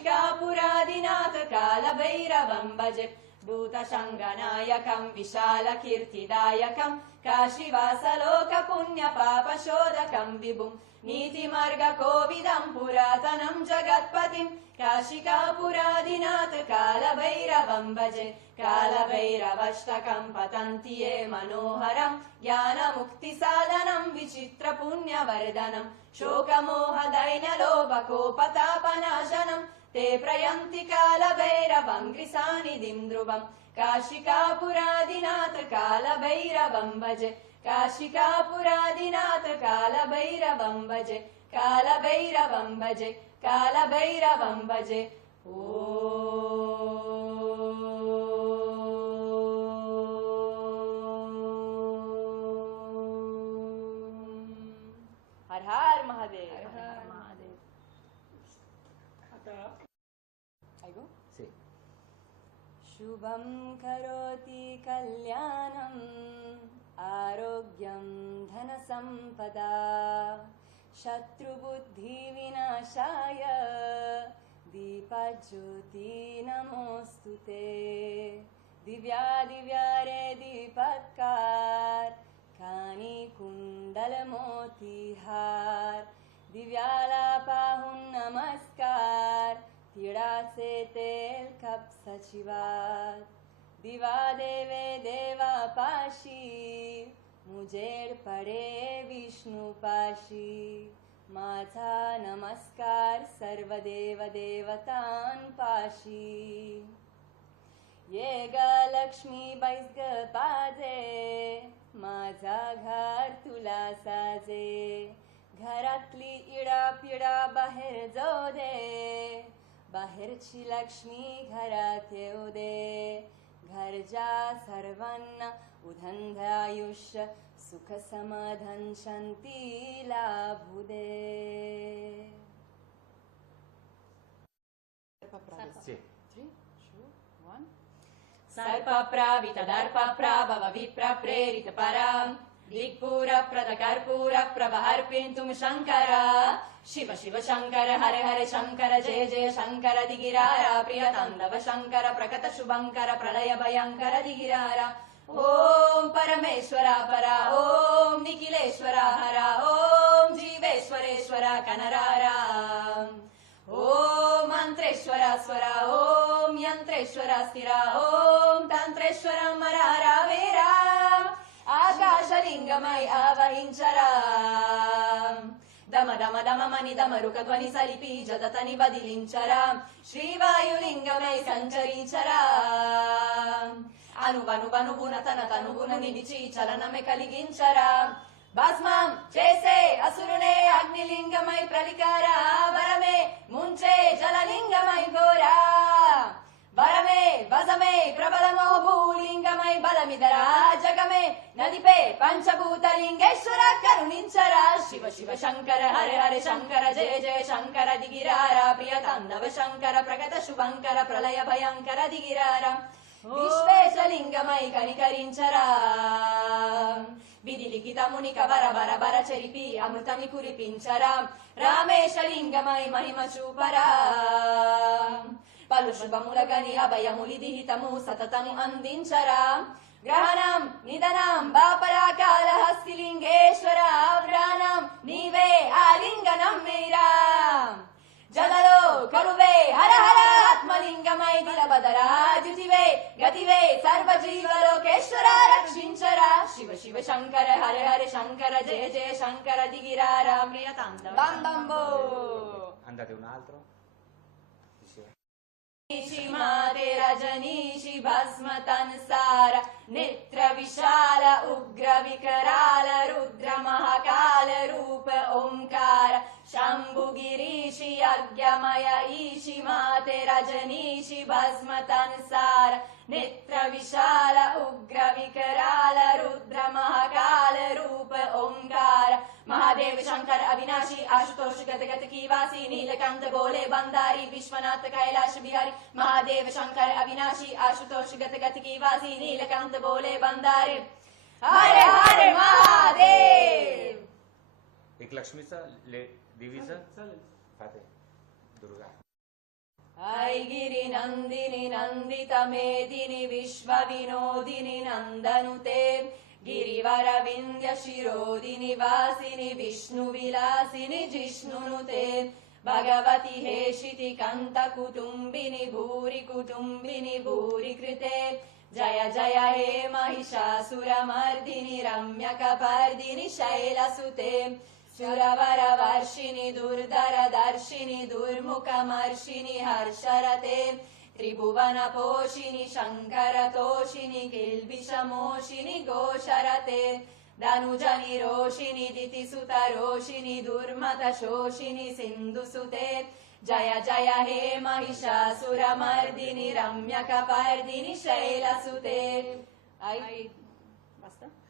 पुरादिनाथ कालभैरवं भजे भूतशङ्गनायकं विशालकीर्तिदायकं काशीवासलोकपुण्यपापशोधकं विभुं नीतिमार्गकोविदं पुरातनं जगत्पतिं काशिकापुरादिनाथ कालभैरवं भजे कालभैरवष्टकं पतन्ति ये मनोहरं ज्ञानमुक्तिसाधनं विचित्रपुण्यवर्धनं शोकमोहदैन्यलोभकोपतापनाशनं ते प्रयन्ति कालभैरवं गृसानिधिं ध्रुवं काशिकापुरादिनाथ कालभैरवं भजे काशिकापुरादिनाथ कालभैरवं भजे कालभैरवं भजे कालभैरवं भजे ओ हर हर महादेव हर हर महादेव आइगो Sí. शुभं करोति कल्याणम् आरोग्यं धनसम्पदा शत्रुबुद्धिविनाशाय दीपज्योति नमोऽस्तुते दिव्यादिव्यारे दीपत्कार कानी कुंडलमोतीहार दिव्यालापाहुं नमस्कार तिड़ा से तेल कप सचिवात दिवा देवे देवा पाशी मुजेड पडे विष्णु पाशी माझा नमस्कार सर्व देव देवतां पाशी ये ग लक्ष्मी बैस ग पाजे माझा घर तुला साजे घरातली इडा पिडा बाहेर जाऊ दे बाहेरची लक्ष्मी घरात येऊ दे घरच्या सर्वांना उदंड आयुष्य सुख समाधान शांती लाभू दे. Sí. सर्पप्रावित दर्पप्राभव विप्र प्रेरित परां दिक्पूर प्रद कर्पूर प्रभ अर्पिन्तुं शंकर शिव शिव शंकर हरे हरे शंकर जय जय शंकर दिगिरारा प्रिय तांडव शंकर प्रकट शुभंकर प्रलय भयंकर दिगिरारा ओम परमेश्वरा परा ओम निखिलेश्वरा हरा ओम जीवेश्वरेश्वरा कनरारा ओम मंत्रेश्वरा स्वरा ओम यंत्रेश्वरा स्थिरा ओम तंत्रेश्वरा मरारा वेरा आकाशलिंगमय आवहिंचरा दम दम दम मनि दमरुक ध्वनि सलिपि जदतनि बदिलिंचरा श्रीवायुलिंगमय संचరించరా అనువనువనువున తన తనువును నిలిచి చలనమే కలిగించరా భస్మం చేసే అసురునే అగ్నిలింగమై ప్రలికారా వరమే ముంచే జలలింగమై గోరా వరమే వజమే ప్రబలమో భూలింగమై బలమిదరా జగమే నదిపే పంచభూతలింగేశ్వర కరుణించరా శివ శివ శంకర హరే హరే శంకర జయ జయ శంకర దిగిరారా ప్రియ తాండవ శంకర ప్రగత శుభంకర ప్రళయ భయంకర దిగిరారా విశ్వేశలింగమై కనికరించరా విధి లిఖితముని కవర బర బర చెరిపి అమృతమి కురిపించరా రామేశలింగమై మహిమ చూపరా పలు శుభములగని అభయములిది హితము సతతము అందించరా గ్రహణం నిధనం బాపరా కాళహస్తిలింగేశ్వర వ్రాణం నీవే ఆలింగనం మీరా జగలో కరువే హర హర ఆత్మలింగమై దిలబదరా జితివే గతివే సర్వజీవలోకేశ్వర రక్షించరా శివ శివ శంకర హరే హరే శంకర జయ జయ శంకర దిగిరారా ప్రియ తాండవ బంబంబో Andate un altro. माते रजनीशि भस्म तनसार नेत्र विशाल उग्र विकराल रुद्र महाकाल रूप ओंकार शंभु गिरीशि यज्ञमय ईशि माते रजनीशि भस्म तनसार नेत्र विशाल उग्र विकराल रुद्र महाकाल रूप ओंकार महादेव शंकर अविनाशी आशुतोष गत गत की वासी नीलकंठ बोले बंदारी विश्वनाथ कैलाश बिहारी महादेव शंकर अविनाशी आशुतोष गत गत की वासी नीलकंठ बोले बंदारी हरे हरे महादेव. एक लक्ष्मीचा देवीचा फाते दुर्गा गिरिनन्दिनि नन्दितमेदिनि विश्वविनोदिनि नन्दनुते गिरिवरविन्द्यशिरोदिनि वासिनि विष्णुविलासिनि जिष्णुनुते भगवति हेशिति कन्तकुटुम्बिनि भूरि कुटुम्बिनि भूरि कृते जय जय हे महिषासुरमर्दिनि रम्यकपर्दिनि शैलसुते सुरवरवर्षिणि दुर्धरदर्शिनि दुर्मुखमर्षिणि हर्षरते त्रिभुवनपोषिणि शङ्करतोषिणि किल्बिषमोषिणि घोषरते धनुजनिरोषिणि दितिसुतरोषिणि दुर्मतशोषिणि सिन्धुसुते जय जय हे महिषासुरमर्दिनि रम्यकपर्दिनि शैलसुते